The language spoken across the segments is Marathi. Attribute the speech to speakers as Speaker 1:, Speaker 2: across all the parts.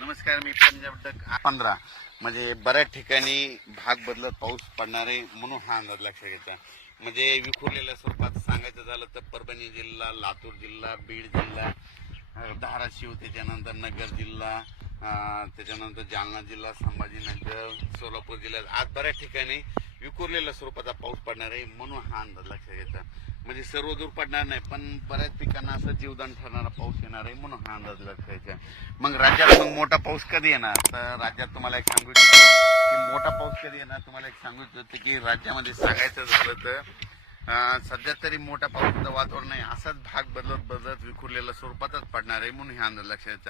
Speaker 1: नमस्कार मी पंजाब डक पंधरा. म्हणजे बऱ्याच ठिकाणी भाग बदलत पाऊस पडणार आहे म्हणून हा अंदाज लक्षात घ्यायचा म्हणजे विखुरलेल्या स्वरूपात सांगायचं झालं तर परभणी जिल्हा लातूर जिल्हा बीड जिल्हा धाराशिव त्याच्यानंतर नगर जिल्हा त्याच्यानंतर जालना जिल्हा संभाजीनगर सोलापूर जिल्ह्यात. आज बऱ्याच ठिकाणी विखुरलेल्या स्वरूपाचा पाऊस पडणार आहे म्हणून हा अंदाज लक्षात घ्यायचा म्हणजे सर्व दूर पडणार नाही पण बऱ्याच पिकांना असं जीवदान ठरणारा पाऊस येणार आहे म्हणून हा अंदाज लक्षायचा मग राज्यात मग मोठा पाऊस कधी येणार? तर राज्यात तुम्हाला एक सांगू इच्छितो की मोठा पाऊस कधी येणार? तुम्हाला एक सांगू इच्छितो की राज्यामध्ये सांगायचं झालं तर सध्या तरी मोठा पावसाचं वातावरण नाही असाच भाग बदलत बदलत विखुरलेल्या स्वरूपातच पडणार आहे म्हणून हा अंदाज लक्षात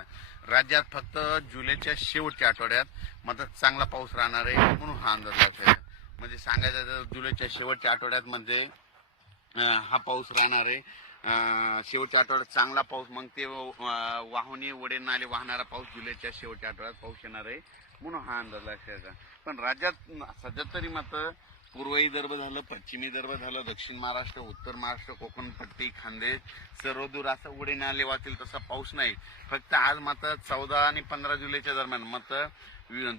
Speaker 1: राज्यात फक्त जुलैच्या शेवटच्या आठवड्यात मात्र चांगला पाऊस राहणार आहे म्हणून हा अंदाज लक्षात म्हणजे सांगायचं तर जुलैच्या शेवटच्या आठवड्यात म्हणजे हा पाऊस राहणार आहे. शेवटच्या आठवड्यात चांगला पाऊस मग ते अं, वाहुनी वडे नाले वाहणारा पाऊस जुलैच्या शेवटच्या आठवड्यात पाऊस येणार आहे. म्हणून हा अंदाज लक्षात पण राज्यात सध्या तरी मात्र पूर्व विदर्भ झालं पश्चिमी विदर्भ झालं दक्षिण महाराष्ट्र उत्तर महाराष्ट्र कोकण पट्टी खानदेश सर्व दूर असं उडे नाले वाचेल तसा पाऊस नाही. फक्त आज मात्र चौदा आणि पंधरा जुलैच्या दरम्यान मात्र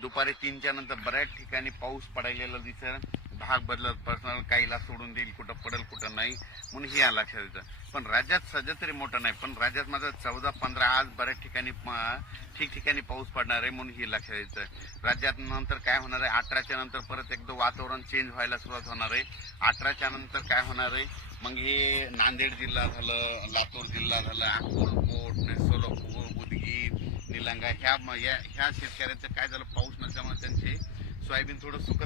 Speaker 1: दुपारी तीनच्या नंतर बऱ्याच ठिकाणी पाऊस पडायलेला दिसेल. भाग बदलत पर्सनल काहीला सोडून देईल कुठं पडेल कुठं नाही म्हणून हे या लक्षात येतं. पण राज्यात सध्या तरी मोठं नाही पण राज्यात माझा चौदा पंधरा आज बऱ्याच ठिकाणी म- ठिकठिकाणी पाऊस पडणार आहे म्हणून हे लक्षात येतं. राज्यात नंतर काय होणार आहे? अठराच्या नंतर परत एकदा वातावरण चेंज व्हायला सुरुवात होणार आहे. अठराच्या नंतर काय होणार आहे? मग हे नांदेड जिल्हा झालं लातूर जिल्हा झालं अक्कलकोट सोलापूर उदगीर निलंगा ह्या ह्या ह्या शेतकऱ्यांचं काय झालं? पाऊस नसल्यामुळे त्यांचे सोयाबीन थोडं सुकत